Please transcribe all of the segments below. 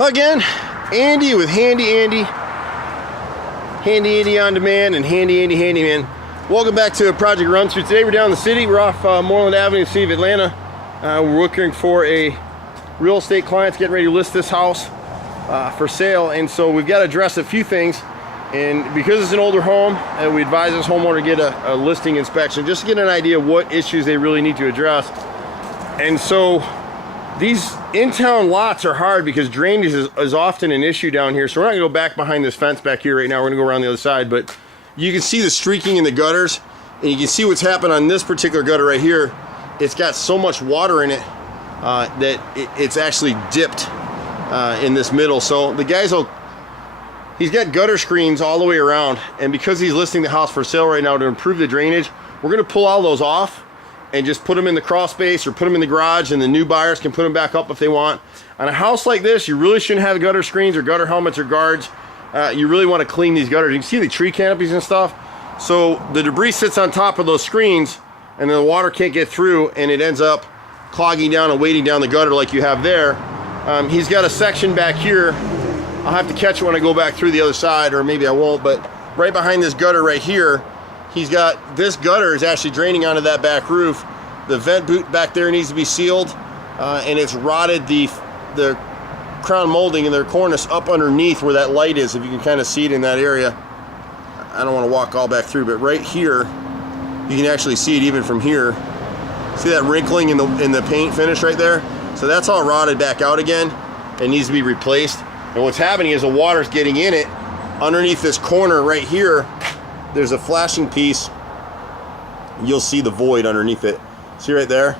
Again, Andy with Handy Andy on Demand, and Handy Andy Handyman. Welcome back to a project run through. Today we're down in the city. We're off Moreland Avenue, city of Atlanta. We're looking for a real estate client getting ready to list this house for sale, and so we've got to address a few things. And because it's an older home, we advise this homeowner to get a listing inspection just to get an idea of what issues they really need to address. And so these in-town lots are hard because drainage is often an issue down here. So we're not gonna go back behind this fence back here right now. We're gonna go around the other side, but you can see the streaking in the gutters, and you can see what's happened on this particular gutter right here. It's got so much water in it that it's actually dipped in this middle. So the he's got gutter screens all the way around, and because he's listing the house for sale right now to improve the drainage, we're gonna pull all those off and just put them in the crawl space or put them in the garage, and the new buyers can put them back up if they want. On a house like this, you really shouldn't have gutter screens or gutter helmets or guards. You really want to clean these gutters. You can see the tree canopies and stuff. So the debris sits on top of those screens, and then the water can't get through, and it ends up clogging down and weighting down the gutter like you have there. He's got a section back here. I'll have to catch it when I go back through the other side, or maybe I won't, but right behind this gutter right here, he's got this gutter is actually draining onto that back roof. The vent boot back there needs to be sealed, and it's rotted the crown molding in their cornice up underneath where that light is, if you can kind of see it in that area. I don't want to walk all back through, but right here you can actually see it even from here. See that wrinkling in the paint finish right there? So that's all rotted back out again. It needs to be replaced. And what's happening is the water's getting in it. Underneath this corner right here, there's a flashing piece. You'll see the void underneath it. See right there?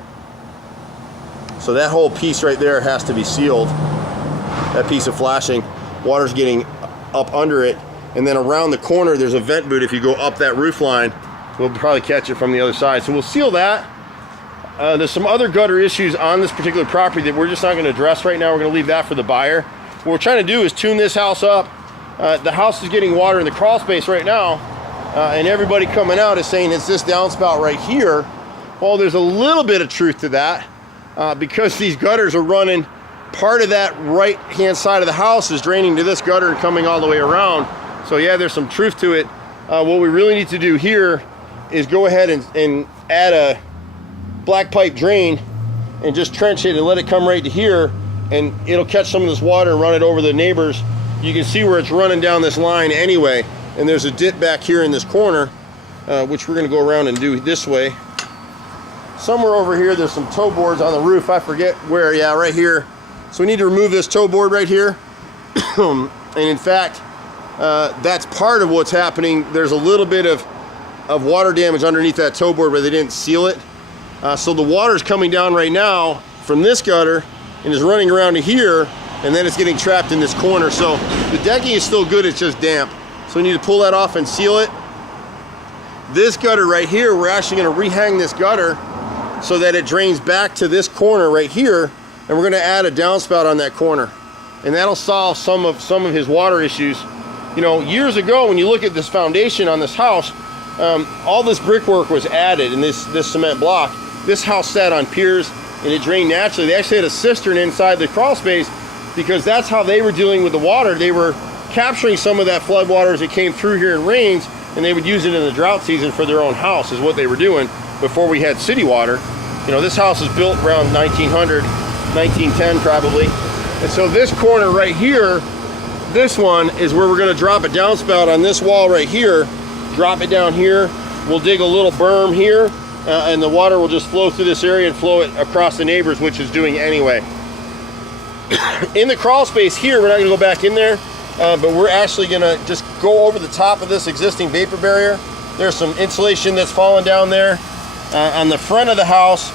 So that whole piece right there has to be sealed. That piece of flashing. Water's getting up under it. And then around the corner, there's a vent boot. If you go up that roof line, we'll probably catch it from the other side. So we'll seal that. There's some other gutter issues on this particular property that we're just not going to address right now. We're going to leave that for the buyer. What we're trying to do is tune this house up. The house is getting water in the crawl space right now, and everybody coming out is saying it's this downspout right here. Well, there's a little bit of truth to that because these gutters are running. Part of that right-hand side of the house is draining to this gutter and coming all the way around. So yeah, there's some truth to it. What we really need to do here is go ahead and add a black pipe drain and just trench it and let it come right to here, and it'll catch some of this water and run it over the neighbors. You can see where it's running down this line anyway, and there's a dip back here in this corner, which we're gonna go around and do this way. Somewhere over here, there's some toe boards on the roof. I forget where, yeah, right here. So we need to remove this toe board right here. And in fact, that's part of what's happening. There's a little bit of water damage underneath that toe board where they didn't seal it. So the water's coming down right now from this gutter and is running around to here, and then it's getting trapped in this corner. So the decking is still good, it's just damp. So we need to pull that off and seal it. This gutter right here, we're actually gonna rehang this gutter so that it drains back to this corner right here, and we're gonna add a downspout on that corner. And that'll solve some of his water issues. You know, years ago, when you look at this foundation on this house, all this brickwork was added in this cement block. This house sat on piers and it drained naturally. They actually had a cistern inside the crawl space because that's how they were dealing with the water. They were capturing some of that flood water as it came through here in rains, and they would use it in the drought season for their own house, is what they were doing before we had city water. You know, this house was built around 1900, 1910 probably. And so this corner right here, this one is where we're gonna drop a downspout on this wall right here, drop it down here. We'll dig a little berm here, and the water will just flow through this area and flow it across the neighbors, which is doing anyway. In the crawl space here, we're not gonna go back in there, but we're actually gonna just go over the top of this existing vapor barrier. There's some insulation that's fallen down there. On the front of the house,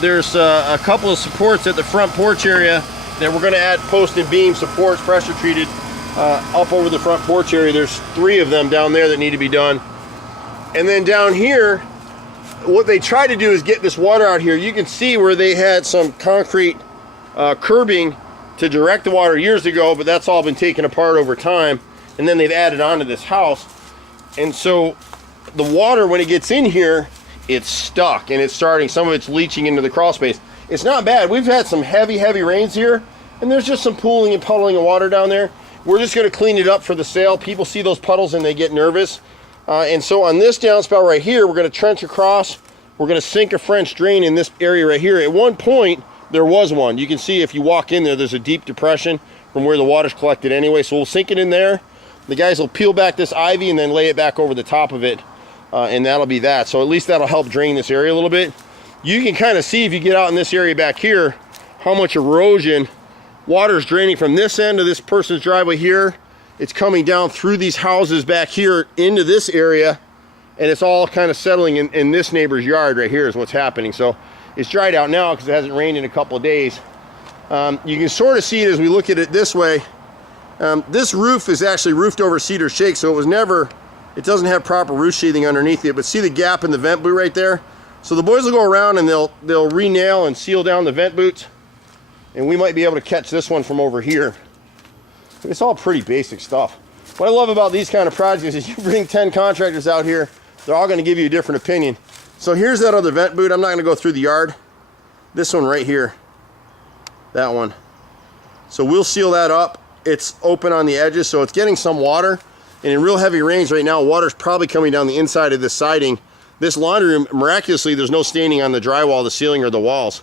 there's a couple of supports at the front porch area that we're gonna add post and beam supports, pressure treated, up over the front porch area. There's 3 of them down there that need to be done. And then down here, what they try to do is get this water out here. You can see where they had some concrete curbing to direct the water years ago, but that's all been taken apart over time, and then they've added on to this house. And so the water, when it gets in here, it's stuck, and it's starting, some of it's leaching into the crawl space. It's not bad. We've had some heavy rains here, and there's just some pooling and puddling of water down there. We're just going to clean it up for the sale. People see those puddles and they get nervous. And so on this downspout right here, we're going to trench across. We're going to sink a French drain in this area right here. At one point, there was one. You can see if you walk in there, there's a deep depression from where the water's collected anyway. So we'll sink it in there. The guys will peel back this ivy and then lay it back over the top of it. And that'll be that. So at least that'll help drain this area a little bit. You can kind of see if you get out in this area back here, how much erosion water is draining from this end of this person's driveway here. It's coming down through these houses back here into this area, and it's all kind of settling in this neighbor's yard right here is what's happening. So it's dried out now because it hasn't rained in a couple of days. You can sort of see it as we look at it this way. This roof is actually roofed over cedar shake, so it doesn't have proper roof sheathing underneath it, but see the gap in the vent boot right there? So the boys will go around and they'll re-nail and seal down the vent boots, and we might be able to catch this one from over here. It's all pretty basic stuff. What I love about these kind of projects is you bring 10 contractors out here, they're all going to give you a different opinion. So here's that other vent boot. I'm not going to go through the yard. This one right here, that one. So we'll seal that up. It's open on the edges, so it's getting some water. And in real heavy rains right now, water's probably coming down the inside of this siding. This laundry room, miraculously, there's no staining on the drywall, the ceiling, or the walls.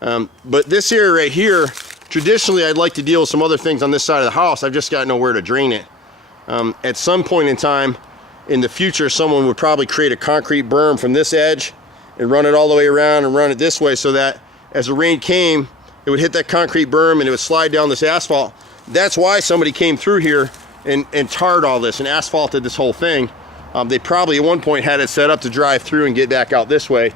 But this area right here, traditionally I'd like to deal with some other things on this side of the house. I've just got nowhere to drain it. At some point in time in the future, someone would probably create a concrete berm from this edge and run it all the way around and run it this way so that as the rain came, it would hit that concrete berm and it would slide down this asphalt. That's why somebody came through here and tarred all this and asphalted this whole thing. They probably at one point had it set up to drive through and get back out this way.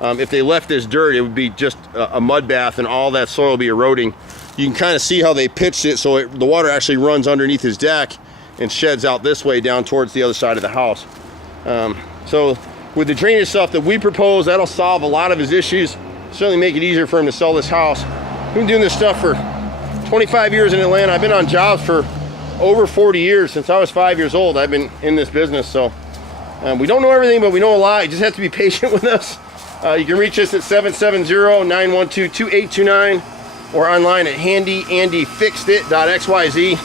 If they left this dirt, it would be just a mud bath and all that soil will be eroding. You can kind of see how they pitched it so the water actually runs underneath his deck and sheds out this way down towards the other side of the house. So with the drainage stuff that we propose, that'll solve a lot of his issues, certainly make it easier for him to sell this house. We've been doing this stuff for 25 years in Atlanta. I've been on jobs for over 40 years. Since I was 5 years old, I've been in this business. So we don't know everything, but we know a lot. You just have to be patient with us. You can reach us at 770-912-2829 or online at handyandyfixedit.xyz.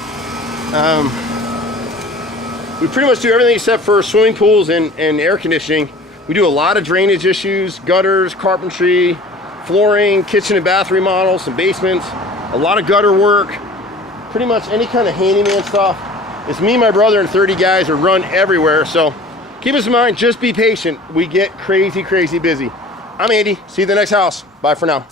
We pretty much do everything except for swimming pools and air conditioning. We do a lot of drainage issues, gutters, carpentry, flooring, kitchen and bath remodels, some basements, a lot of gutter work, pretty much any kind of handyman stuff. It's me, my brother, and 30 guys who run everywhere. So keep us in mind, just be patient. We get crazy, crazy busy. I'm Andy. See you at the next house. Bye for now.